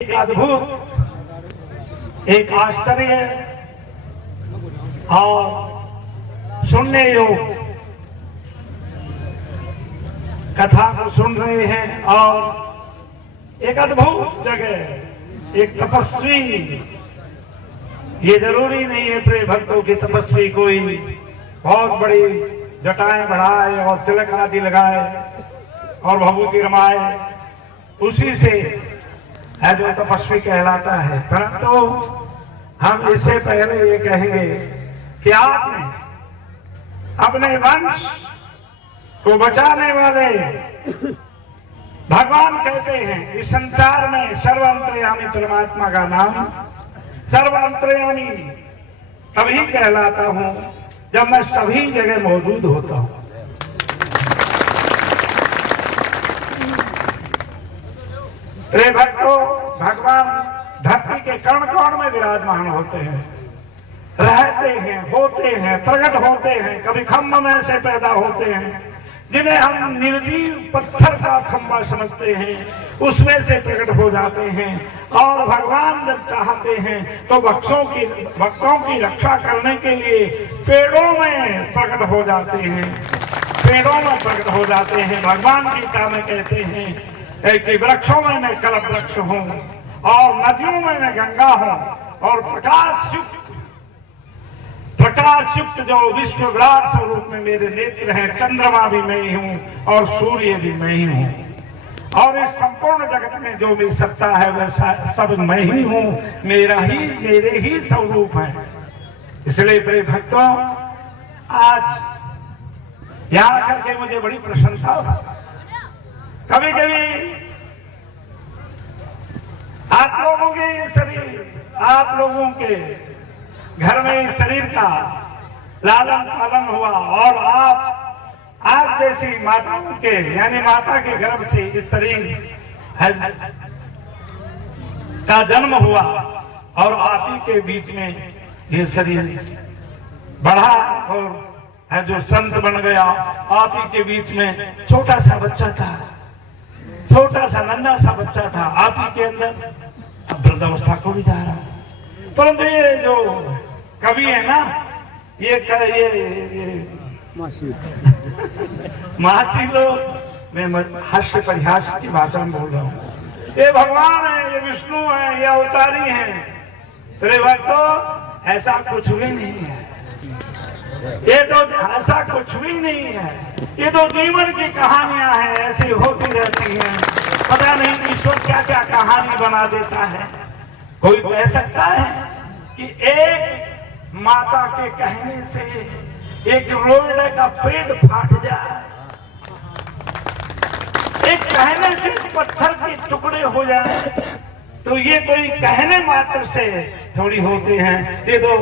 एक अद्भुत, एक आश्चर्य और सुनने योग कथा को सुन रहे हैं। और एक अद्भुत जगह, एक तपस्वी, ये जरूरी नहीं है प्रिय भक्तों की तपस्वी कोई बहुत बड़ी जटाएं बढ़ाए और तिलक आदि लगाए और भभूति रमाए, उसी से है जो तपस्वी कहलाता है। परंतु हम इससे पहले ये कहेंगे कि आपने अपने वंश को बचाने वाले भगवान कहते हैं इस संसार में सर्वांतर्यामी परमात्मा का नाम सर्वांतर्यामी तभी कहलाता हूं जब मैं सभी जगह मौजूद होता हूं। रे भक्तों, भगवान धरती के कण कण में विराजमान होते हैं, रहते हैं, होते हैं, प्रकट होते हैं। कभी खम्भ में से पैदा होते हैं जिन्हें हम निर्जीव पत्थर का खंभा समझते हैं, उसमें से प्रकट हो जाते हैं। और भगवान जब चाहते हैं तो भक्तों की रक्षा करने के लिए पेड़ों में प्रकट हो जाते हैं, पेड़ों में प्रकट हो जाते हैं। भगवान गीता में कहते हैं कि वृक्षों में मैं कल्प वृक्ष हूं और नदियों में मैं गंगा हूं और प्रकाश युक्त जो विश्व विराट स्वरूप में मेरे नेत्र हैं, चंद्रमा भी मैं ही हूं और सूर्य भी मैं ही हूं और इस संपूर्ण जगत में जो भी सत्ता है वह सब मैं ही हूं, मेरे ही स्वरूप है। इसलिए प्रिय भक्तों, आज यहाँ करके मुझे बड़ी प्रसन्नता हो। कभी कभी आप लोगों के शरीर, आप लोगों के घर में शरीर का लालन पालन हुआ और आप जैसी माताओं के यानी माता के गर्भ से इस शरीर का जन्म हुआ और आप ही के बीच में ये शरीर बढ़ा और है जो संत बन गया। आप ही के बीच में छोटा सा बच्चा था, छोटा सा नन्हा सा बच्चा था आप ही के अंदर, अब वृद्धावस्था को भी जा रहा। परंतु ये जो कवि है ना, ये महासी तो मैं हास्य परिहास की भाषा में बोल रहा हूँ। ये भगवान है, ये विष्णु है, ये अवतारी है। तेरे भक्तों, ऐसा कुछ भी नहीं है, ये तो ऐसा कुछ भी नहीं है। ये तो जीवन की कहानियां हैं, ऐसी होती रहती हैं। पता नहीं ईश्वर क्या क्या कहानी बना देता है। कोई कह सकता है कि एक माता के कहने से एक रोल्डे का पेड़ फाट जाए, एक कहने से पत्थर के टुकड़े हो जाए, तो ये कोई कहने मात्र से थोड़ी होते हैं। ये तो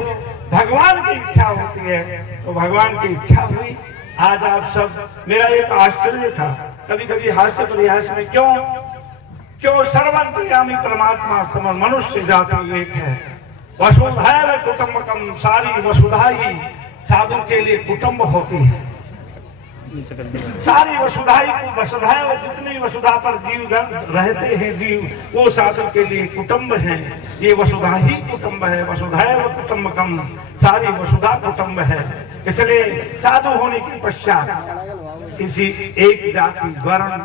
भगवान की इच्छा होती है। तो भगवान की इच्छा हुई। आज आप सब, मेरा एक आश्चर्य था, कभी कभी हास्य परिहास में क्यों सर्वांतर्यामी परमात्मा समझ मनुष्य जाति एक है। वसुधैव कुटुंबकम, सारी वसुधा ही साधु के लिए कुटुंब होती है। सारी वसुधाएं जितनी वसुधा पर जीव रहते हैं, जीव वो साधु के लिए कुटुंब है। ये वसुधा ही कुटुंब है। वसुधैव कुटुंबकम, सारी वसुधा कुटुंब है। इसलिए साधु होने के पश्चात किसी एक जाति, वर्ण,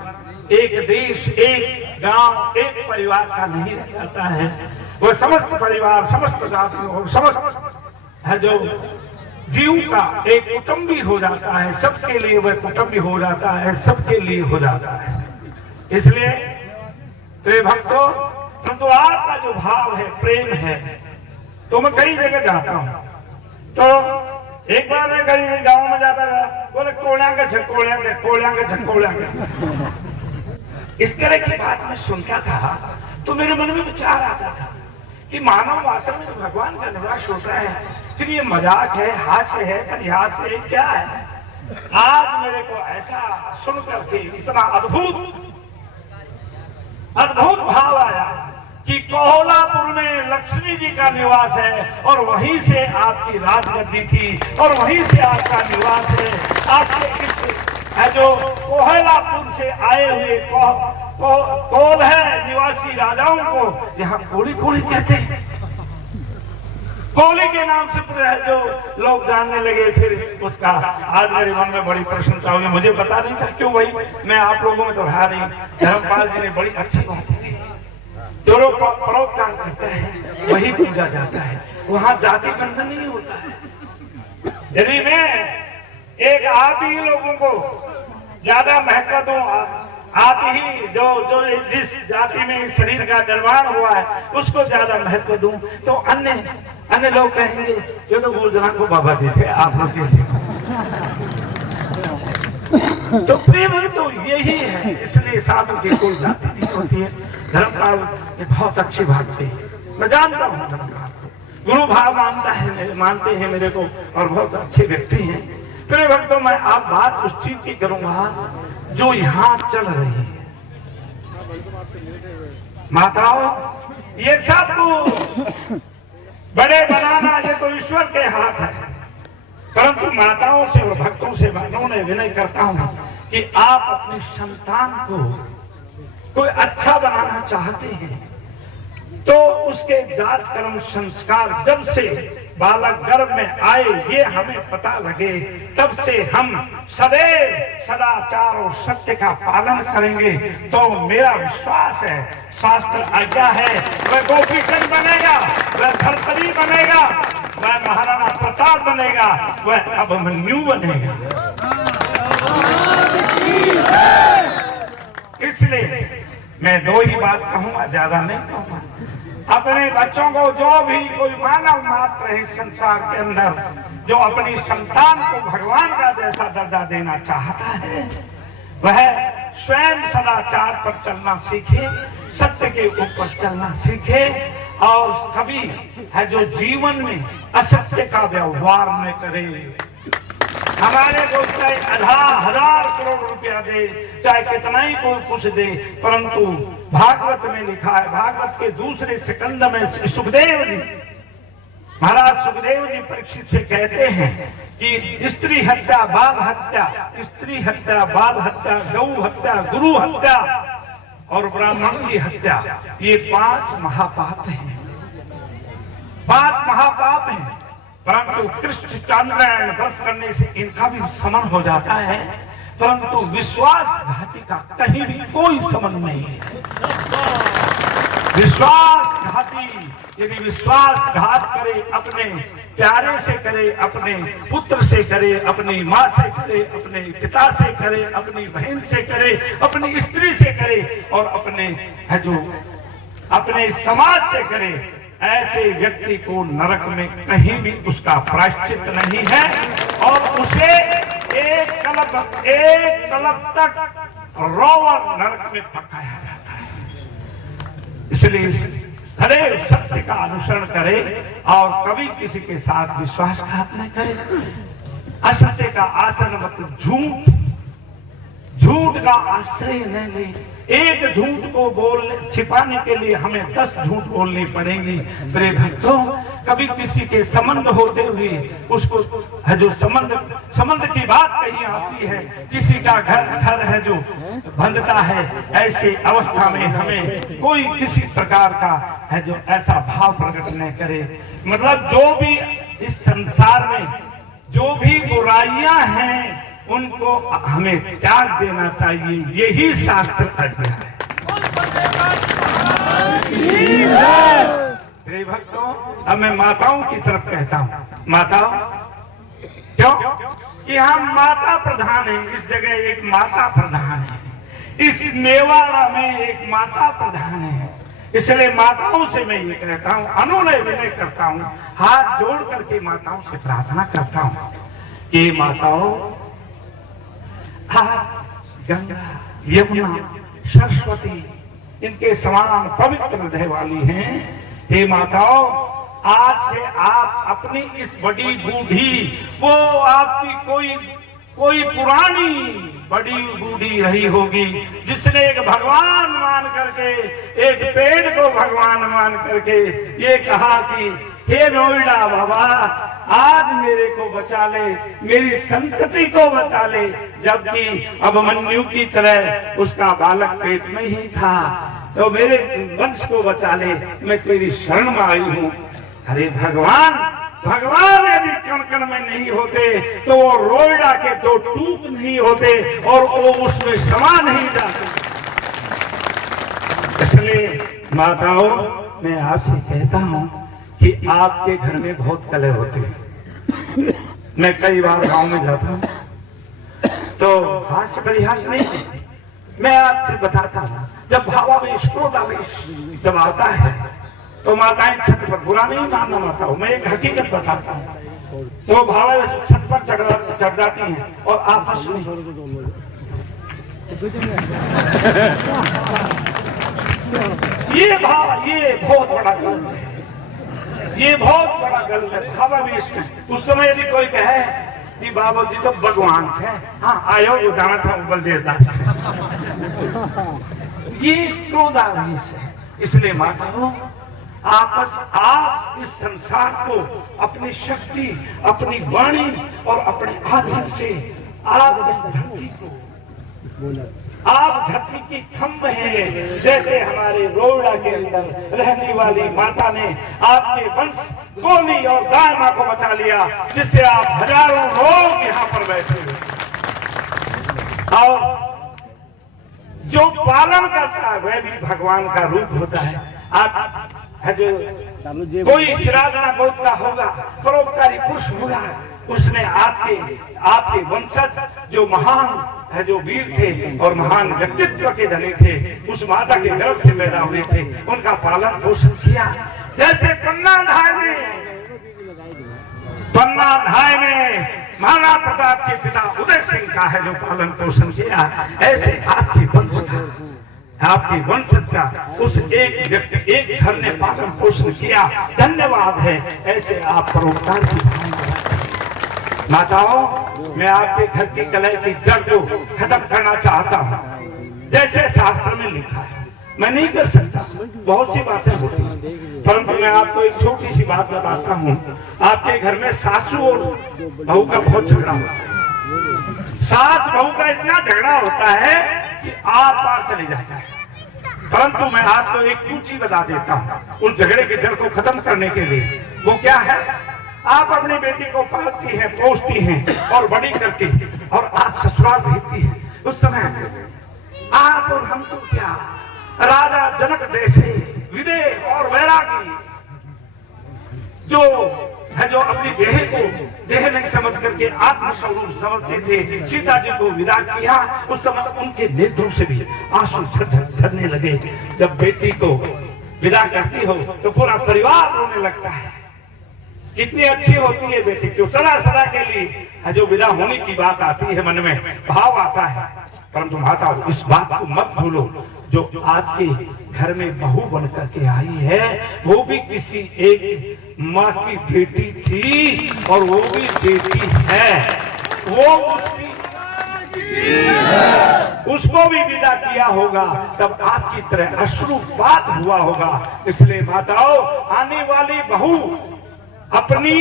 एक देश, एक गांव, एक परिवार का नहीं रह जाता है। वह समस्त परिवार, समस्त जाति और समस्त है जो जीव का एक कुटुंबी हो जाता है। सबके लिए वह कुटुंबी हो जाता है, सबके लिए हो जाता है। इसलिए तो भक्तों, परंतु आपका जो भाव है, प्रेम है, तो मैं कई जगह जाता हूं। तो एक बार मैं कहीं गांव में जाता था, बोले कोड़ियांगे झकोड़ियांगे। इस तरह की बात मैं सुनता था तो मेरे मन में विचार आता था कि मानव मात्र में तो भगवान का निवास होता है, फिर ये मजाक है, हास्य है, परिहास है, क्या है। आज मेरे को ऐसा सुन करके इतना अद्भुत भाव आया कि कोहलापुर में लक्ष्मी जी का निवास है और वहीं से आपकी राजगद्दी थी और वहीं से आपका निवास है। आपके इस है जो कोहलापुर से आए हुए कोल है निवासी राजाओं को यहाँ कोली कोली कहते हैं। कोली के नाम से जो लोग जानने लगे, फिर उसका आज मेरे मन में बड़ी प्रसन्नता हुई। मुझे पता नहीं था क्यों भाई, मैं आप लोगों में तो रहा नहीं। धर्मपाल जी ने बड़ी अच्छी बात कही, जो लोग परोपकार करता है वही पूजा जाता है, वहां जाति बंधन नहीं होता है। यदि मैं एक आप ही लोगों को ज्यादा महत्व दूं, आप ही जो जिस जाति में शरीर का निर्माण हुआ है उसको ज्यादा महत्व दूं, तो अन्य लोग कहेंगे जो तो गुरुजनां को बाबा जी से आप लोग कैसे। तो प्रेम तो यही है, इसलिए साधु की कोई जाति नहीं होती है। धर्मपाल ने बहुत अच्छी बात कही, मैं जानता हूँ धर्मपाल को, गुरु भाव मानते हैं मेरे को, और बहुत अच्छे व्यक्ति हैं। फिर भक्तों मैं आप बात उस चीज की करूंगा जो यहाँ चल रही है। माताओं, ये सब बड़े बनाना ये तो ईश्वर के हाथ है, परंतु माताओं से और भक्तों से मैं विनय करता हूं कि आप अपनी संतान को कोई अच्छा बनाना चाहते हैं तो उसके जात कर्म संस्कार जब से बालक गर्भ में आए ये हमें पता लगे, तब से हम सदैव सदाचार और सत्य का पालन करेंगे। तो मेरा विश्वास है, शास्त्र आज्ञा है, वह गोपीचंद बनेगा, वह धर्मपति बनेगा, वह महाराणा प्रताप बनेगा, वह अभिमन्यु बनेगा। इसलिए मैं दो ही बात कहूंगा, ज्यादा नहीं कहूंगा। अपने बच्चों को, जो भी कोई मानव मात्र है संसार के अंदर, जो अपनी संतान को भगवान का जैसा दर्जा देना चाहता है, वह स्वयं सदाचार पर चलना सीखे, सत्य के ऊपर चलना सीखे, और कभी है जो जीवन में असत्य का व्यवहार न करे। हमारे को चाहे 1000 करोड़ रुपया दे, चाहे कितना ही कोई कुछ दे, परंतु भागवत में लिखा है, भागवत के दूसरे स्कंद में सुखदेव जी, महाराज सुखदेव जी परीक्षित से कहते हैं कि स्त्री हत्या, बाल हत्या, स्त्री हत्या, बाल हत्या, गौ हत्या, गुरु हत्या और ब्राह्मण की हत्या, ये 5 महापाप हैं। 5 महापाप हैं, परंतु कृष्ण चांद्रायण व्रत करने से इनका भी समन हो जाता है, परंतु विश्वासघाती का कहीं भी कोई संबंध नहीं है। विश्वासघाती यदि विश्वासघात करे, अपने प्यारे से करे, अपने पुत्र से करे, अपनी माँ से करे, अपने पिता से करे, अपनी बहन से करे, अपनी स्त्री से करे, और अपने समाज से करे, ऐसे व्यक्ति को नरक में कहीं भी उसका प्रायश्चित नहीं है, और उसे एक कलप तक रोवर नरक में पकाया जाता है। इसलिए सदैव सत्य का अनुसरण करे और कभी किसी के साथ विश्वासघात न करे, असत्य का आचरण मत, झूठ का आश्रय न ले। एक झूठ को छिपाने के लिए हमें 10 झूठ बोलनी पड़ेंगी। प्रिय भक्तों, कभी किसी के संबंध होते हुए उसको जो संबंध की बात कही आती है, किसी का घर है जो बंधता है, ऐसे अवस्था में हमें कोई किसी प्रकार का है जो ऐसा भाव प्रकट न करे। मतलब जो भी इस संसार में जो भी बुराइयां हैं उनको हमें त्याग देना चाहिए, यही शास्त्र आज्ञा है। प्रिय भक्तों, अब मैं माताओं की तरफ कहता हूँ। माताओं, क्यों कि हम माता प्रधान हैं, इस जगह एक माता प्रधान है, इस मेवाड़ा में एक माता प्रधान है। इसलिए माताओं से मैं ये कहता हूँ, अनुनय विनय करता हूँ, हाथ जोड़ करके माताओं से प्रार्थना करता हूँ कि माताओं, गंगा, यमुना, सरस्वती इनके समान पवित्र हृदय वाली हैं। हे माताओं, आज से आप अपनी इस बड़ी बूढ़ी, वो आपकी कोई पुरानी बड़ी बूढ़ी रही होगी, जिसने एक भगवान मान करके, एक पेड़ को भगवान मान करके ये कहा कि हे नोएडा बाबा, आज मेरे को बचा ले, मेरी संतति को बचा ले। जबकि अभिमन्यु की तरह उसका बालक पेट में ही था, तो मेरे वंश को बचा ले, मैं तेरी शरण में आई हूँ। अरे भगवान, भगवान यदि कण कण में नहीं होते तो वो रोयडा के दो टूक नहीं होते और वो उसमें समा नहीं जाते। इसलिए माताओं, मैं आपसे कहता हूं कि आपके घर में बहुत कलह होते हैं। मैं कई बार गांव में जाता हूं तो हास्य परिहास नहीं, मैं आपसे बताता हूं, जब भावावेश क्रोधावेश जब आता है तो माताएं छत पर, बुरा नहीं मानना माताओं, मैं एक हकीकत बताता हूं, वो भावावेश छत पर चढ़ जाती हैं और आपस में ये बहुत बड़ा गलत है, ये बहुत बड़ा गलत है भावावेश में। उस समय यदि कोई कहे कि बाबा जी तो भगवान है, हाँ आयो वो जाना था बलदेव दास, ये क्रोधावेश है। इसलिए माताओं, आप इस संसार को अपनी शक्ति, अपनी वाणी और अपने आचरण से आप इस धरती को, आप धरती की थंब हैं। जैसे हमारे रोड़ा के अंदर रहने वाली माता ने आपके वंश कोली और दायमा को बचा लिया, जिससे आप हजारों लोग यहाँ पर बैठे हुए। और जो पालन करता है वह भी भगवान का रूप होता है। आप है जो कोई श्रावणा गोत्र होगा, परोपकारी पुरुष होगा, उसने आपके वंशज जो महान है, जो वीर थे और महान व्यक्तित्व के धनी थे, उस माता के गर्भ से पैदा हुए थे, उनका पालन पोषण किया। जैसे पन्ना धाय में महाराणा प्रताप के पिता उदय सिंह का है जो पालन पोषण किया, ऐसे आपके वंश का, आपके वंशज का उस एक व्यक्ति, एक घर ने पालन पोषण किया। धन्यवाद है। ऐसे आप परोपकार की भावना। माताओं, मैं आपके घर की कलह की जड़ को खत्म करना चाहता हूँ। जैसे शास्त्र में लिखा है, मैं नहीं कर सकता, बहुत सी बातें होती हैं, परंतु मैं आपको एक छोटी सी बात बताता हूँ। आपके घर में सासू और बहू का बहुत झगड़ा होता है। सास बहू का इतना झगड़ा होता है कि आर पार चली जाता है। परंतु मैं आपको एक पूंजी बता देता हूँ उस झगड़े के जड़ को खत्म करने के लिए। वो क्या है? आप अपनी बेटी को पालती हैं, पोसती हैं और बड़ी करके और आप ससुराल भेजती हैं। उस समय आप और हम तो क्या, राजा जनक जैसे विदेह और वैरागी जो है, जो अपनी देह को देह नहीं समझ करके आत्मस्वरूप समझते थे, सीता जी को विदा किया। उस समय उनके नेत्रों से भी आंसू झरने लगे। जब बेटी को विदा करती हो तो पूरा परिवार रोने लगता है। कितनी अच्छी होती है बेटी, क्यों सदा सदा के लिए जो विदा होने की बात आती है, मन में भाव आता है। परंतु माता, इस बात को मत भूलो, जो आपके घर में बहू बन करके आई है वो भी किसी एक माँ की बेटी थी और वो भी बेटी है। वो उसको भी विदा किया होगा, तब आपकी तरह अश्रुपात हुआ होगा। इसलिए माताओं, आने वाली बहू अपनी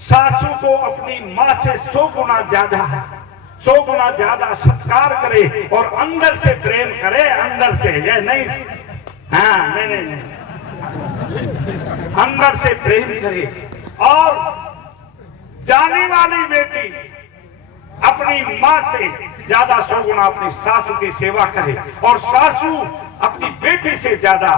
सासू को अपनी माँ से 100 गुना ज्यादा सत्कार करे और अंदर से प्रेम करे। अंदर से, ये नहीं, हाँ नहीं, अंदर से प्रेम करे। और जाने वाली बेटी अपनी माँ से ज्यादा 100 गुना अपनी सासू की सेवा करे और सासू अपनी बेटी से ज्यादा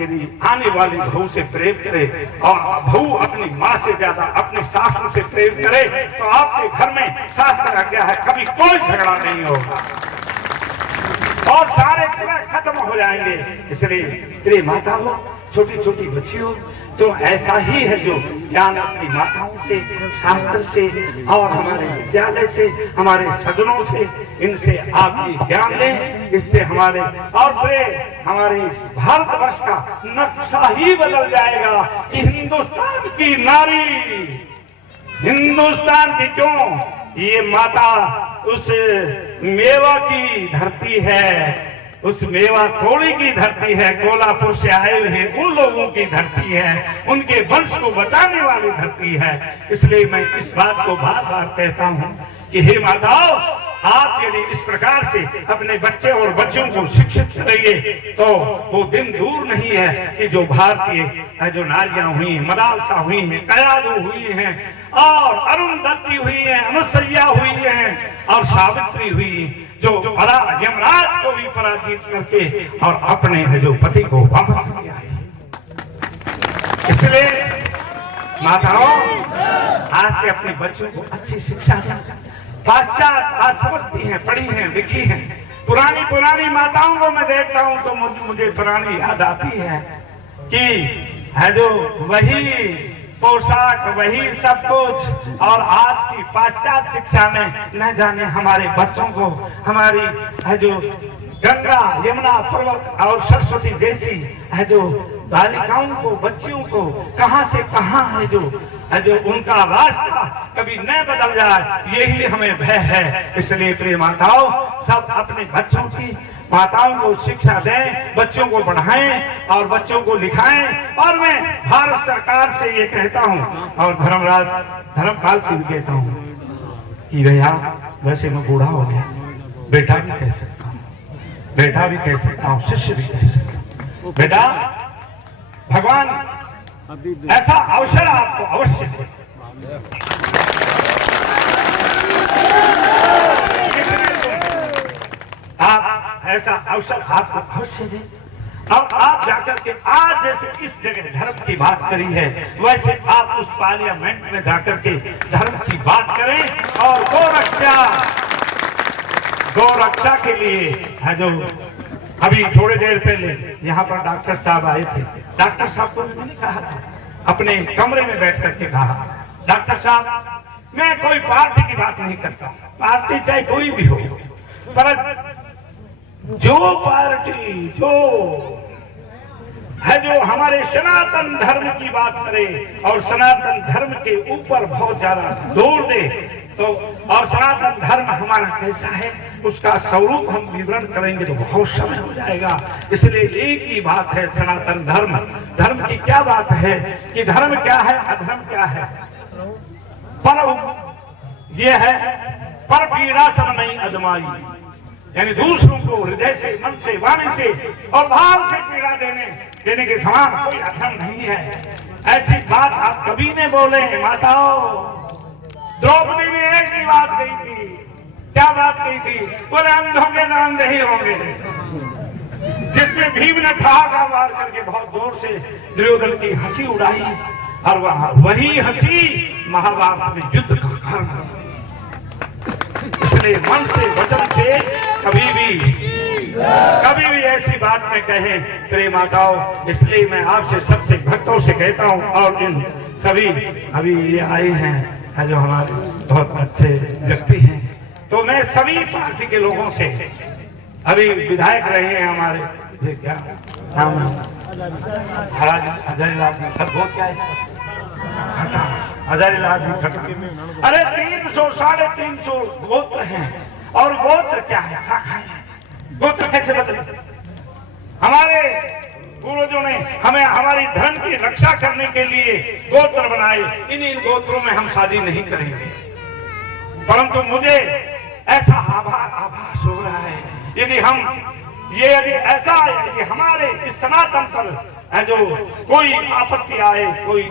यदि आने वाली बहू से प्रेम करे और बहू अपनी माँ से ज्यादा अपनी सासू से प्रेम करे, तो आपके घर में शास्त्र आज्ञा है कभी कोई झगड़ा नहीं होगा और सारे कलह खत्म हो जाएंगे। इसलिए प्रिय माता हो, छोटी छोटी बच्ची हो, तो ऐसा ही है जो ज्ञान अपनी माताओं से, शास्त्र से और हमारे विद्यालय से, हमारे सदनों से, इनसे आप ज्ञान लें। इससे हमारे और हमारे इस भारतवर्ष का नक्शा ही बदल जाएगा कि हिंदुस्तान की नारी, हिंदुस्तान की क्यों, ये माता उस मेवा की धरती है, उस मेवा कोड़ी की धरती है, कोल्हापुर से आए हुए उन लोगों की धरती है, उनके वंश को बचाने वाली धरती है। इसलिए मैं इस बात को बार बार कहता हूं कि हे माताओं, आप यदि इस प्रकार से अपने बच्चे और बच्चों को शिक्षित करेंगे तो वो दिन दूर नहीं है कि जो भारतीय जो नारियां हुई, मदालसा हुई हैं, कयादू हुई हैं और अरुंधति हुई है, अनुसैया हुई है और सावित्री हुई, जो यमराज को भी पराजित करके और अपने है जो पति को वापस किया है। इसलिए माताओं, आज से अपने बच्चों को अच्छी शिक्षा दें। पाश्चात आज समझती हैं, पढ़ी हैं, लिखी हैं। पुरानी माताओं को मैं देखता हूं तो मुझे पुरानी याद आती है कि है जो वही पोशाक, वही सब कुछ, और आज की पाश्चात शिक्षा में न जाने हमारे बच्चों को हमारी है जो गंगा, यमुना पर्वत और सरस्वती जैसी है जो बालिकाओं को, बच्चियों को कहां से कहां है जो उनका रास्ता कभी न बदल जाए, यही हमें भय है। इसलिए प्रिय माताओं, सब अपने बच्चों की, माताओं को शिक्षा दें, बच्चों को पढ़ाएं और बच्चों को लिखाएं। और मैं भारत सरकार से ये कहता हूं और धर्मपाल से भी कहता हूं कि भैया, वैसे मैं बूढ़ा हो गया, बेटा भी कह सकता हूं, बेटा भी कह सकता हूं, शिष्य भी कह सकता हूं, बेटा भगवान ऐसा अवसर आपको अवश्य दे। आप ऐसा अवसर आपको अवश्य दे। अब आप जाकर के आज जैसे इस जगह धर्म की बात करी है, वैसे आप उस पार्लियामेंट में जाकर के धर्म की बात करें और गौरक्षा के लिए है जो अभी थोड़ी देर पहले यहाँ पर डॉक्टर साहब आए थे। डॉक्टर साहब को मैंने कहा था, अपने कमरे में बैठ करके कहा, डॉक्टर साहब, मैं कोई पार्टी की बात नहीं करता, पार्टी चाहे कोई भी हो, पर जो पार्टी जो हमारे सनातन धर्म की बात करे और सनातन धर्म के ऊपर बहुत ज्यादा जोर दे तो, और सनातन धर्म हमारा कैसा है उसका स्वरूप हम विवरण करेंगे तो बहुत समय हो जाएगा। इसलिए एक ही बात है, सनातन धर्म की क्या बात है कि धर्म क्या है, अधर्म क्या है। पर ये है, पर पीड़ा सब नहीं अदमाई, यानी दूसरों को हृदय से, मन से, वाणी से और भाव से पीड़ा देने के समान कोई अधर्म नहीं है। ऐसी बात आप कभी नहीं बोले। माताओं, द्रौपदी ने एक ही बात कही थी। क्या बात कही थी? बोले अंधों के नाम नहीं होंगे, जिसमें भीम ने ठहाका मार करके बहुत जोर से दुर्योधन की हंसी उड़ाई और वही हंसी महाभारत में युद्ध का कारण। इसलिए मन से, वचन से कभी भी ऐसी बात में कहें प्रिय माताओं। इसलिए मैं आपसे सबसे भक्तों से कहता हूं और इन सभी अभी ये आए हैं जो हमारे बहुत अच्छे व्यक्ति हैं, तो मैं सभी पार्टी के लोगों से, अभी विधायक रहे हैं हमारे, ये क्या नाम है, हजारीलाल जी खट्टर। अरे 300 साढ़े 300 गोत्र हैं, और गोत्र क्या है, शाखाएं हैं। गोत्र कैसे बदले? हमारे पूर्वजों ने हमें हमारी धर्म की रक्षा करने के लिए गोत्र बनाए। इन गोत्रों में हम शादी नहीं करेंगे, परंतु मुझे ऐसा आभास हो रहा है, यदि ऐसा है कि हमारे इस सनातन पर जो कोई आपत्ति आए, कोई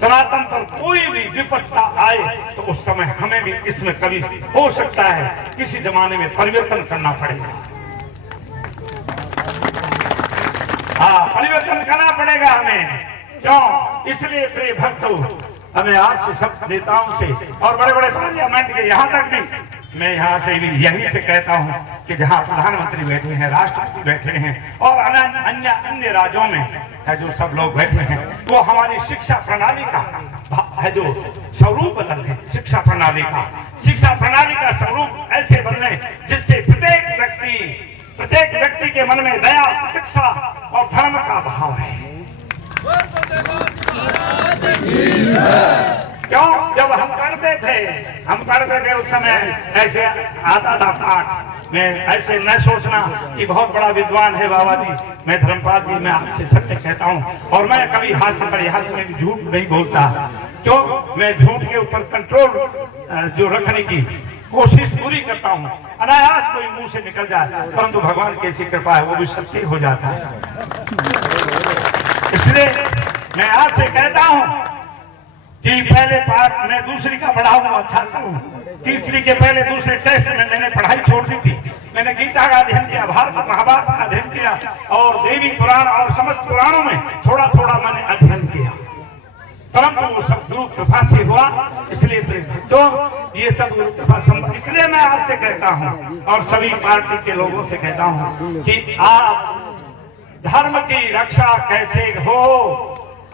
सनातन पर कोई भी विपत्ता आए, तो उस समय हमें भी इसमें कभी हो सकता है किसी जमाने में परिवर्तन करना पड़ेगा। हाँ, परिवर्तन करना पड़ेगा हमें। क्यों? इसलिए प्रिय भक्तों, हमें आपसे, सब नेताओं से और बड़े बड़े पार्लियामेंट के यहाँ तक भी, मैं यहाँ से भी यही से कहता हूँ कि जहाँ प्रधानमंत्री बैठे हैं, राष्ट्रपति बैठे हैं और अन्य राज्यों में है जो सब लोग बैठे हैं, वो हमारी शिक्षा प्रणाली का है जो स्वरूप बदल है। शिक्षा प्रणाली का स्वरूप ऐसे बदले जिससे प्रत्येक व्यक्ति के मन में दया, प्रतीक्षा और धर्म का भाव है। क्यों? जब हम करते थे, हम पढ़ते थे उस समय, ऐसे आता था पाठ में, ऐसे न सोचना कि बहुत बड़ा विद्वान है बाबा जी। मैं धर्मपाल जी, मैं आपसे सत्य कहता हूँ, और मैं कभी हास्य परिहास में झूठ नहीं बोलता, क्यों? मैं झूठ के ऊपर कंट्रोल जो रखने की कोशिश पूरी करता हूँ। अनायास कोई मुंह से निकल जाए, परंतु भगवान की ऐसी कृपा है, वो भी सत्य हो जाता है। इसलिए मैं आपसे कहता हूँ कि पहले पाठ मैं दूसरी का पढ़ा हुआ छात्र हूँ। तीसरी के पहले दूसरे टेस्ट में मैंने पढ़ाई छोड़ दी थी। मैंने गीता का अध्ययन किया, भारत महाभारत का अध्ययन किया, और देवी पुराण और समस्त पुराणों में थोड़ा थोड़ा मैंने अध्ययन किया, परंतु वो सब गुरु कृपा से हुआ। इसलिए तो ये सब गुरु कृपा संभव। इसलिए मैं आपसे कहता हूँ और सभी पार्टी के लोगों से कहता हूँ कि आप धर्म की रक्षा कैसे हो,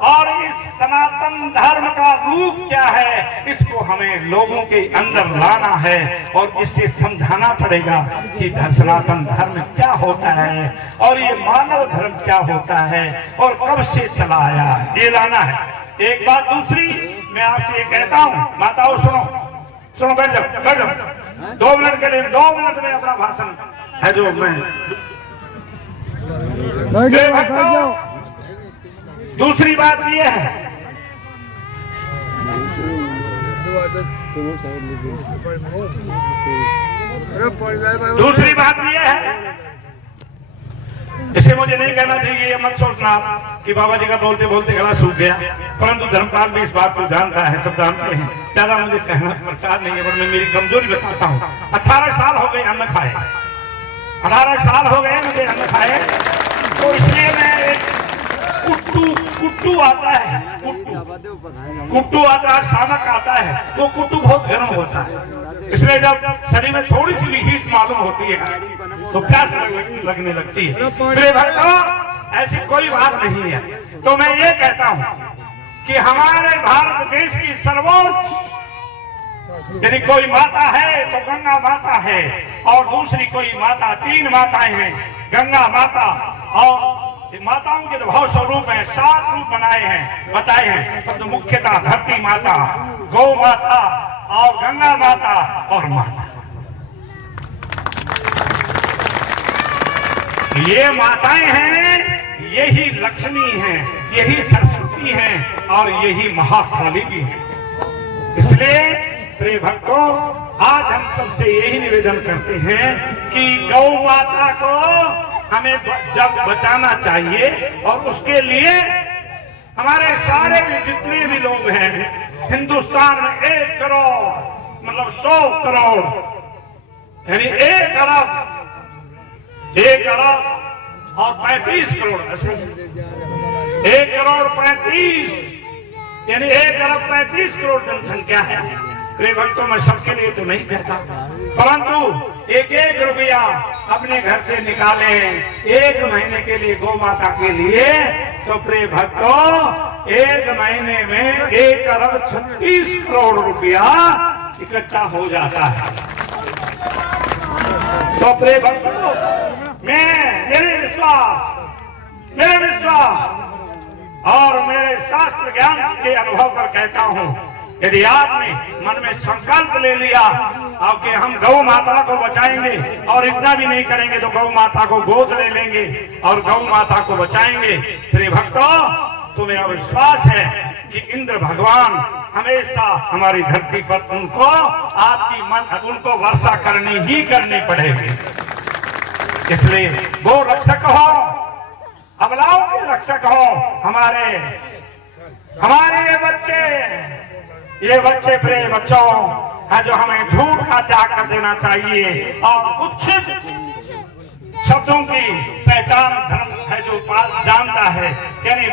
और इस सनातन धर्म का रूप क्या है, इसको हमें लोगों के अंदर लाना है और इससे समझाना पड़ेगा कि सनातन धर्म क्या होता है और ये मानव धर्म क्या होता है और कब से चला आया, ये लाना है। एक बात दूसरी मैं आपसे ये कहता हूँ, माताओं सुनो, सुनो, बैठ जाओ, बैठ जाओ 2 मिनट के लिए, 2 मिनट में अपना भाषण है जो मैं दूसरी बात ये है, दूसरी बात ये है, इसे मुझे नहीं कहना चाहिए, ये मत सोचना कि बाबा जी का बोलते बोलते गला सूख गया, परंतु धर्मपाल भी इस बात को जानता है, सब जानते हैं। ज्यादा मुझे कहना प्रचार नहीं है, पर मैं मेरी कमजोरी बताता हूँ। 18 साल हो गए अन्न खाए, 18 साल हो गए मुझे अन्न खाए, तो इसलिए मैं एक कुट्टू आता है, कुट्टू आता है, शानक आता है, वो कुट्टू बहुत गर्म होता है, इसलिए जब शरीर में थोड़ी सी भी हीट मालूम होती है तो प्यास लगने लगती है। मेरे भक्तों, ऐसी कोई बात नहीं है। तो मैं ये कहता हूँ कि हमारे भारत देश की सर्वोच्च यदि कोई माता है तो गंगा माता है, और दूसरी कोई माता, 3 माताएं हैं, गंगा माता, और माताओं के भाव स्वरूप है, 7 रूप बनाए हैं, बताए हैं, पर तो मुख्यतः धरती माता, गौ माता और गंगा माता और माता, ये माताएं हैं, यही लक्ष्मी हैं, यही सरस्वती हैं और यही महाकाली भी है। इसलिए प्रिय भक्तों, आज हम सबसे यही निवेदन करते हैं कि गौ माता को हमें जब बचाना चाहिए, और उसके लिए हमारे सारे भी जितने भी लोग हैं हिंदुस्तान में 1 करोड़ मतलब 100 करोड़ यानी 1 अरब और 35 करोड़, 1 करोड़ 35 यानी 1 अरब 35 करोड़ जनसंख्या है। प्रिय भक्तों, मैं सबके लिए तो नहीं कहता, परंतु 1-1 रुपया अपने घर से निकाले 1 महीने के लिए गौ माता के लिए, तो प्रिय भक्तों 1 महीने में 1 अरब 36 करोड़ रुपया इकट्ठा हो जाता है। तो प्रिय भक्तों, मेरे विश्वास और मेरे शास्त्र ज्ञान के अनुभव पर कहता हूँ, यदि आपने मन में संकल्प ले लिया अब कि हम गौ माता को बचाएंगे, और इतना भी नहीं करेंगे तो गौ माता को गोद ले लेंगे और गौ माता को बचाएंगे, प्रिय भक्तों, तो मेरा विश्वास है कि इंद्र भगवान हमेशा हमारी धरती पर उनको आपकी मन उनको वर्षा करनी पड़ेगी। इसलिए वो रक्षक हो, अबलाओं के रक्षक हो, हमारे ये बच्चे प्रिय बच्चों है जो हमें झूठ का त्याग कर देना चाहिए, और कुछ शब्दों की पहचान धर्म है जो जानता है, यानी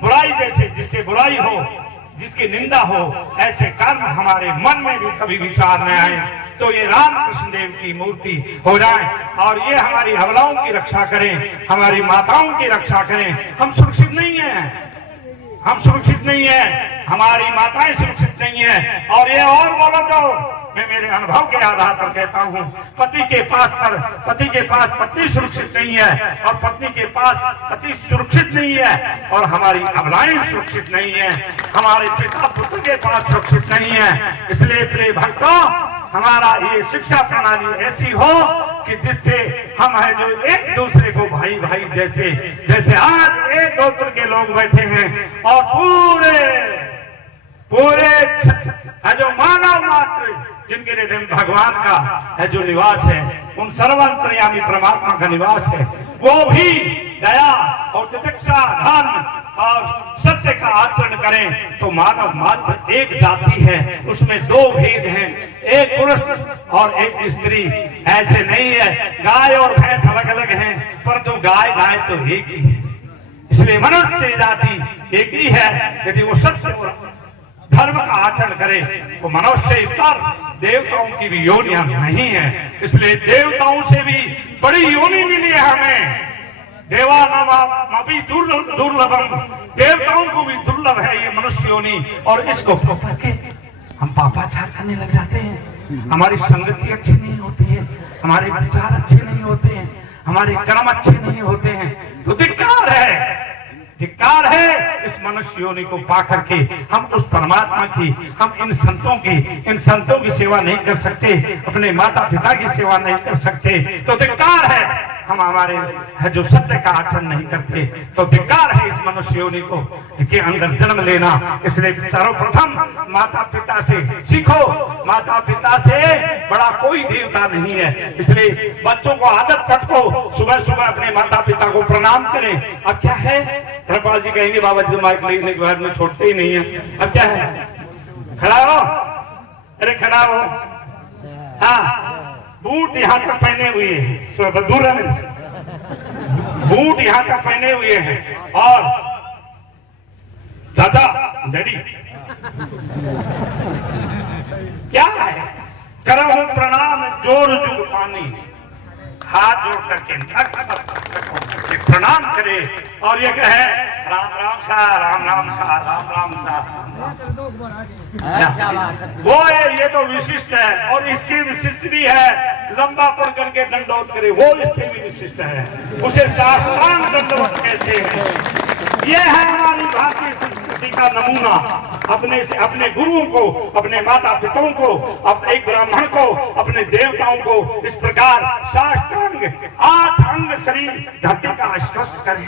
बुराई जैसे जिससे बुराई हो, जिसकी निंदा हो, ऐसे कर्म हमारे मन में भी कभी विचार न आए, तो ये रामकृष्ण देव की मूर्ति हो जाए, और ये हमारी अबलाओं की रक्षा करें, हमारी माताओं की रक्षा करें। हम सुरक्षित नहीं है, हमारी माताएं सुरक्षित नहीं है, और ये और बोलो तो मैं मेरे अनुभव के आधार पर कहता हूँ, पति के पास पत्नी सुरक्षित नहीं है और पत्नी के पास पति सुरक्षित नहीं है और हमारी अबलाएं सुरक्षित नहीं है, हमारे पिता पुत्र के पास सुरक्षित नहीं है। इसलिए प्रिय भक्तों, हमारा ये शिक्षा प्रणाली ऐसी हो कि जिससे हम है जो एक दूसरे को भाई भाई जैसे आज एक गोत्र के लोग बैठे हैं और पूरे है जो मानव मात्र जिनके हृदय में भगवान का है जो निवास है, उन सर्वांतर्यामी परमात्मा का निवास है, वो भी दया और तितिक्षा धर्म और सत्य का आचरण करें तो मानव मात्र एक जाति है, उसमें दो भेद हैं, एक पुरुष और एक स्त्री। ऐसे नहीं है गाय और भैंस अलग अलग हैं, परंतु गाय तो एक ही है। इसलिए मनुष्य जाति एक ही है। यदि वो सत्य और धर्म का आचरण करे तो मनुष्य इतर देवताओं की भी योनियां नहीं है। इसलिए देवताओं से भी बड़ी योनि मिली है हमें। देवानामपि दुर्लभम, देवताओं को भी दुर्लभ है ये मनुष्य योनि। और इसको करके हम पापाचार करने लग जाते हैं, हमारी संगति अच्छी नहीं होती है, हमारे विचार अच्छे नहीं होते हैं, हमारे कर्म अच्छे नहीं होते हैं, तो धिक्कार है इस मनुष्य योनि को पा करके हम उस परमात्मा की, हम इन संतों की सेवा नहीं कर सकते, अपने माता पिता की सेवा नहीं कर सकते, तो धिक्कार है। हम हमारे है जो सत्य का आचरण नहीं करते तो धिक्कार है इस मनुष्य योनि को के अंदर जन्म लेना। इसलिए सर्वप्रथम माता पिता से सीखो, माता पिता से बड़ा कोई देवता नहीं है। इसलिए बच्चों को आदत पटको, सुबह सुबह अपने माता पिता को प्रणाम करें। अब क्या है, कृपाल जी कहेंगे बाबा जी माइक लेने के बाद में छोड़ते ही नहीं है। अब क्या है, खड़ा हो, अरे खड़ा हो, हाँ, बूट यहाँ तक पहने हुए हैं, दूर है, बूट यहाँ तक पहने हुए हैं और चाचा डैडी क्या है, करो प्रणाम जोर जुग पानी, हाथ जोड़ करके प्रणाम करे और ये कहे राम राम सा, राम राम सा, राम राम सा। वो है, ये तो विशिष्ट है। और इससे विशिष्ट भी है लंबा पढ़ करके दंडवत करे, वो इससे भी विशिष्ट है, उसे साष्टांग दंडवत कहते हैं। ये है हमारी भारतीय संस्कृति का नमूना। अपने गुरुओं को, अपने माता पिताओं को, एक ब्राह्मण को, अपने देवताओं को इस प्रकार साष्टांग 8 अंग शरीर धरती का स्पर्श करें,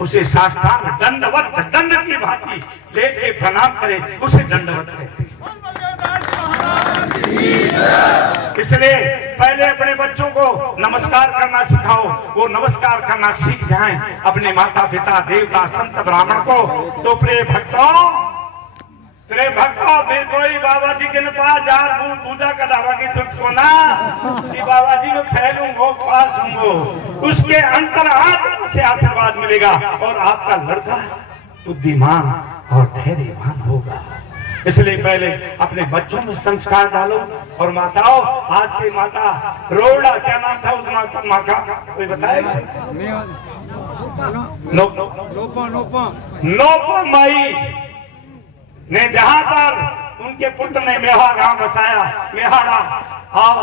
उसे साष्टांग दंडवत, दंड की भांति लेके प्रणाम करे, उसे दंडवत कहते हैं। इसलिए पहले अपने बच्चों को नमस्कार करना सिखाओ, वो नमस्कार करना सीख जाएं अपने माता पिता, देवता, संत, ब्राह्मण को। तो प्रिय भक्तों, फिर कोई बाबा जी के पास जा पूजा का दावा की तुझको ना कि बाबा जी में फैलूंगो, पास हूँ, उसके अंतर आत्मा से आशीर्वाद मिलेगा और आपका लड़का बुद्धिमान और धैर्यवान होगा। इसलिए पहले अपने बच्चों में संस्कार डालो। और माताओं, आज से माता रोड़ा, क्या नाम था उस माँ का, कोई बताएगा? नोपा माई ने जहां पर उनके पुत्र ने मेहा गांव बसाया, मेहाड़ा और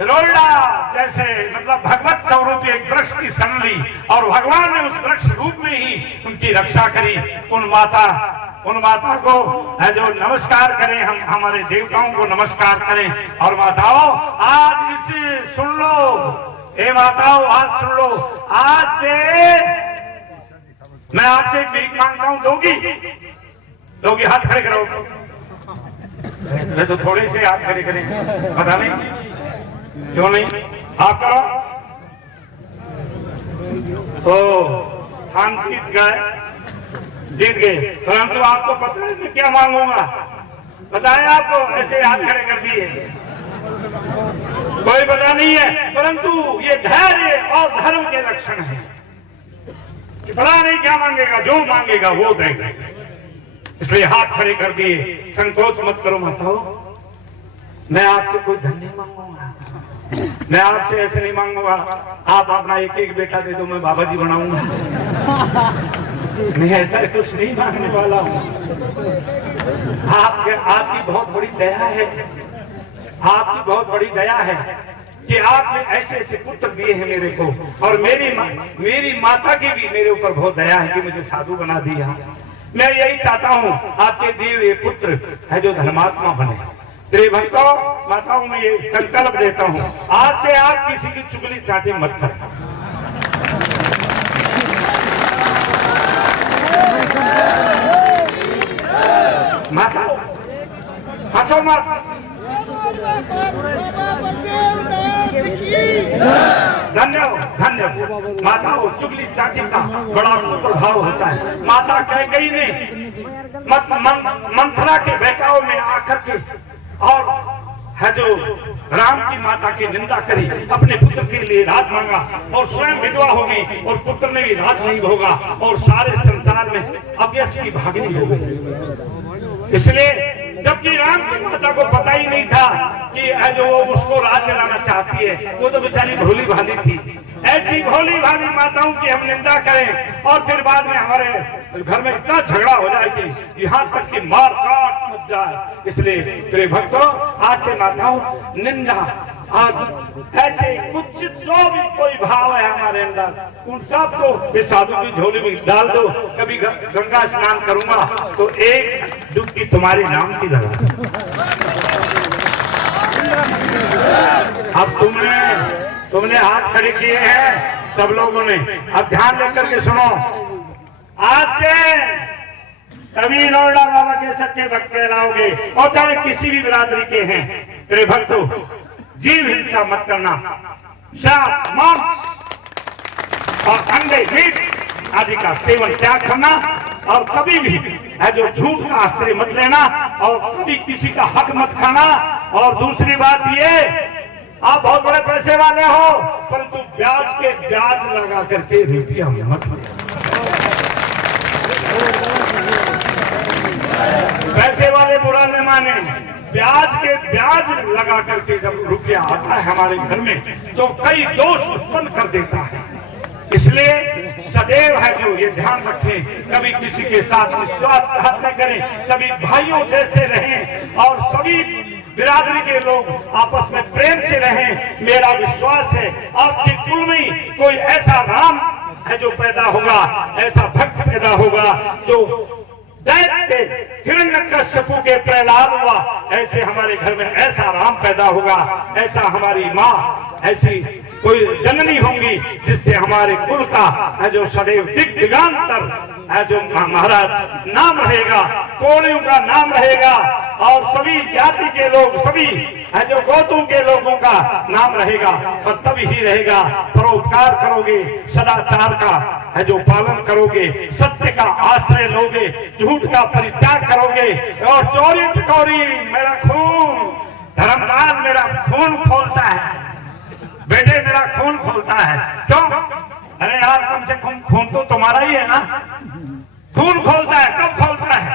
रोड़ा जैसे मतलब भगवत स्वरूप एक वृक्ष की सन ली और भगवान ने उस वृक्ष रूप में ही उनकी रक्षा करी। उन माता को है जो नमस्कार करें, हम हमारे देवताओं को नमस्कार करें। और माताओं, आज इसे सुन लो, ए माताओं आज सुन लो, आज से मैं आपसे एक भीख मांगता हूं, दोगी? हाथ खड़े करो, तो थोड़े से हाथ खड़े करें, पता नहीं क्यों नहीं, आप करो। तो हम जीत गए, परंतु आपको पता है मैं क्या मांगूंगा? बताया आपको, ऐसे हाथ खड़े कर दिए, कोई पता नहीं है, परंतु ये धैर्य और धर्म के लक्षण है। पता नहीं क्या मांगेगा, जो मांगेगा वो देगा। इसलिए हाथ खड़े कर दिए, संकोच मत करो माताओं। मैं आपसे कोई धन नहीं मांगूंगा, मैं आपसे ऐसे नहीं मांगूंगा आप अपना एक एक बेटा दे दो, मैं बाबा जी बनाऊंगा। मैं ऐसा कुछ नहीं मांगने वाला हूँ। आपकी बहुत बड़ी दया है, आपकी बहुत बड़ी दया है कि आपने ऐसे ऐसे पुत्र दिए हैं मेरे को, और मेरी माता की भी मेरे ऊपर बहुत दया है कि मुझे साधु बना दिया। मैं यही चाहता हूँ आपके दिए हुए पुत्र है जो धर्मात्मा बने। प्रिय भक्तों, माताओं में ये संकल्प देता हूँ, आज से आप किसी की चुगली चाटी मत करें। माताओं हंसो मत। धन्यवाद। माताओं, चुगली चाटी का बड़ा प्रभाव होता है। माता कैकेयी ने मंथरा के बहकाव में आकर के और है जो राम की माता की निंदा करी, अपने पुत्र के लिए राज मांगा और स्वयं विधवा हो गई और पुत्र ने भी राज नहीं भोगा और सारे संसार में अपयश की भागनी हो गई। इसलिए जबकि राम की माता को पता ही नहीं था कि जो उसको राज दिलाना चाहती है, वो तो बेचारी भोली भाली थी। ऐसी भोली भाली माताओं की हम निंदा करें और फिर बाद में हमारे घर में इतना झगड़ा हो जाए कि यहाँ तक कि मार काट मच जाए। इसलिए प्रिय भक्तों, आज से माताओं निंदा और ऐसे कुछ जो भी कोई भाव है हमारे अंदर, उन सब को इस साधु की झोली में डाल दो। कभी गंगा स्नान करूंगा तो एक डुबकी तुम्हारे नाम की लगा। अब तुमने हाथ खड़े किए हैं सब लोगों ने। अब ध्यान लेकर के सुनो, आज से कभी नोएडा बाबा के सच्चे भक्त कहलाओगे और चाहे किसी भी बिरादरी के हैं। प्रिय भक्तों, जीव हिंसा मत करना, शराब, मांस और अंडे, मीट आदि का सेवन त्याग करना और कभी भी है जो झूठ का आश्रय मत लेना और कभी किसी का हक मत खाना। और दूसरी बात ये, आप बहुत बड़े पैसे वाले हो परंतु ब्याज लगा करके रुपया मत ले। पैसे वाले बुरा न माने, ब्याज लगा करके जब रुपया आता है हमारे घर में तो कई दोष उत्पन्न कर देता है। इसलिए सदैव है जो ये ध्यान रखें, कभी किसी के साथ विश्वासघात न करें, सभी भाइयों जैसे रहें और सभी बिरादरी के लोग आपस में प्रेम से रहें। मेरा विश्वास है आपके कुल में कोई ऐसा राम है जो पैदा होगा, ऐसा भक्त पैदा होगा जो दैत्य हिरण्यकश्यप के प्रहलाद हुआ, ऐसे हमारे घर में ऐसा राम पैदा होगा। ऐसा हमारी माँ ऐसी कोई जननी होंगी जिससे हमारे कुल का है जो सदैव दिग्दिगांतर है जो महाराज नाम रहेगा, कोलियों का नाम रहेगा और सभी जाति के लोग, सभी है जो गोतों के लोगों का नाम रहेगा। पर तब ही रहेगा परोपकार करोगे, सदाचार का है जो पालन करोगे, सत्य का आश्रय लोगे, झूठ का परित्याग करोगे और चोरी चकोरी मेरा खून, धर्मदान मेरा खून खोलता है, बेटे मेरा खून खोलता है। क्यों? अरे यार, कम से कम खून तो तुम्हारा ही है ना। खून खोलता है, कब खोलता है?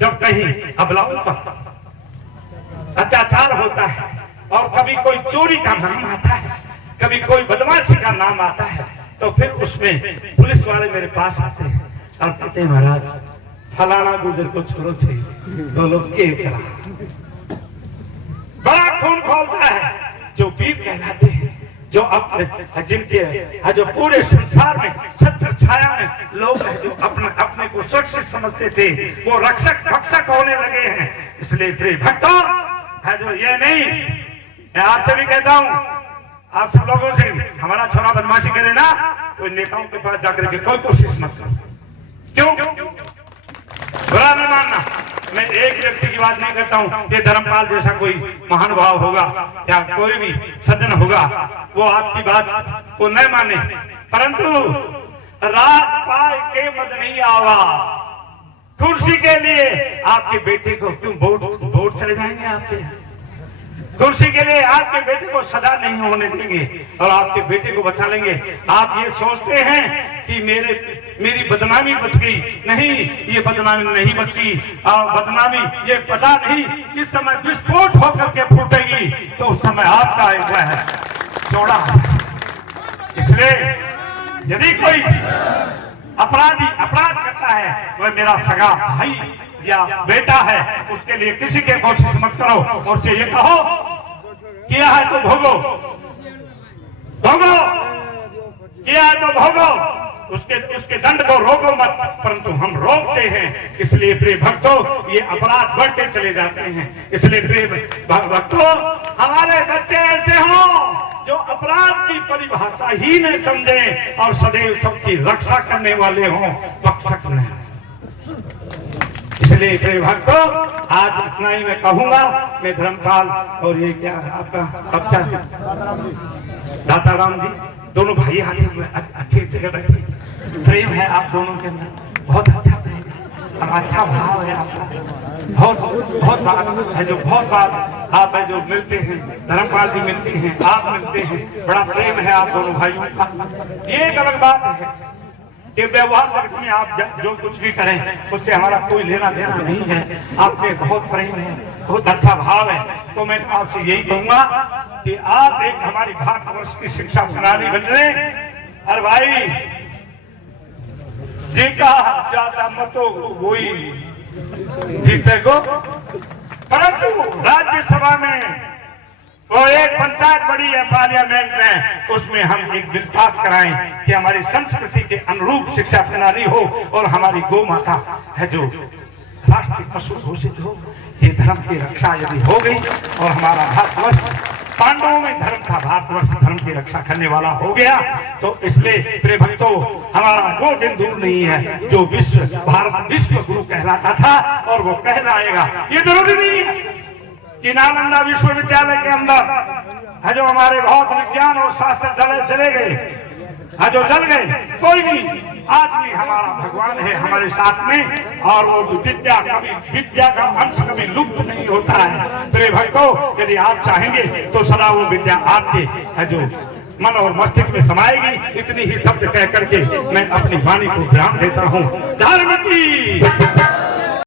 जब कहीं अबलाओं पर अत्याचार होता है और कभी कोई चोरी का नाम आता है, कभी कोई बदमाशी का नाम आता है, तो फिर उसमें पुलिस वाले मेरे पास आते हैं और कहते हैं महाराज फलाना गुजर को छोड़ो चाहिए, दो लोग के करा। बड़ा खून खोलता है जो वीर कहलाते हैं, जो अपने जिनके जो पूरे संसार में छत्र छाया में लोग हैं जो अपने को सुरक्षित समझते थे, वो रक्षक भक्षक होने लगे हैं। इसलिए प्रिय भक्तों है जो ये नहीं, मैं आपसे भी कहता हूँ, आप सब लोगों से, हमारा छोरा बदमाशी करे ना तो नेताओं के पास जाकर के कोई कोशिश मत करो। क्यों? बुरा नहीं मानना। मैं एक व्यक्ति की बात नहीं करता हूँ, ये धर्मपाल जैसा कोई महानुभाव होगा या कोई भी सज्जन होगा, वो आपकी बात को न माने, परंतु राज पाए के मद नहीं आवा। कुर्सी के लिए आपके बेटे को क्यों वोट चले जाएंगे आपके? कुर्सी के लिए आपके बेटे को सदा नहीं होने देंगे और आपके बेटे को बचा लेंगे। आप ये सोचते हैं कि मेरी बदनामी बच गई, नहीं, ये बदनामी नहीं बची। और बदनामी ये पता नहीं किस समय विस्फोट होकर के फूटेगी, तो उस समय आपका एक है चौड़ा। इसलिए यदि कोई अपराधी अपराध करता है, वह मेरा सगा भाई या बेटा है, उसके लिए किसी के कोशिश मत करो और उससे ये कहो किया है तो भोगो, भोगो, किया है तो भोगो, उसके दंड को रोको मत, परंतु हम रोकते हैं। इसलिए प्रिय भक्तों, ये अपराध बढ़ते चले जाते हैं। इसलिए प्रिय भक्तों, हमारे बच्चे ऐसे हों जो अपराध की परिभाषा ही नहीं समझे और सदैव सबकी रक्षा करने वाले हों, पक्षक नहीं। इसलिए प्रिय भक्तों, आज इतना ही मैं कहूंगा। मैं धर्मपाल और ये क्या आपका दाता राम जी, दोनों भाई हाजिर हुए, अच्छी जगह बैठे। प्रेम है आप दोनों के अंदर, बहुत अच्छा प्रेम है और अच्छा भाव है आपका। बहुत बात है जो बहुत बात आप है जो मिलते हैं, धर्मपाल जी मिलते हैं, आप मिलते हैं, बड़ा प्रेम है आप दोनों भाइयों का। ये एक अलग बात है कि व्यवहार जगत में आप जो कुछ भी करें उससे हमारा कोई लेना देना नहीं है। आप में बहुत प्रेम है, बहुत अच्छा भाव है। तो मैं आपसे यही कहूंगा कि आप एक हमारी भारतवर्ष की शिक्षा प्रणाली बन रहे। अरे भाई जी का ज्यादा मतों वही जीतेगो, परंतु राज्यसभा में वो एक पंचायत बड़ी है पार्लियामेंट में, उसमें हम एक बिल पास कराएं कि हमारी संस्कृति के अनुरूप शिक्षा प्रणाली हो और हमारी गौ माता है जो राष्ट्रीय पशु घोषित हो। ये धर्म की रक्षा यदि हो गई और हमारा भारतवर्ष, पांडवों में धर्म था, भारतवर्ष धर्म की रक्षा करने वाला हो गया, तो इसलिए प्रिय भक्तों, हमारा वो दिन दूर नहीं है जो भारत विश्व गुरु कहलाता था और वो कहलाएगा। ये जरूरी नहीं है कि नालंदा विश्वविद्यालय के अंदर है जो हमारे भौत विज्ञान और शास्त्र चले गए, है जो जल गए, कोई नहीं। आज भी हमारा भगवान है हमारे साथ में और वो विद्या का अंश कभी लुप्त नहीं होता है। प्रिय भक्तों, यदि आप चाहेंगे तो सदा वो विद्या आपके है जो मन और मस्तिष्क में समाएगी। इतनी ही शब्द कह करके मैं अपनी वाणी को विराम देता हूँ। धर्म की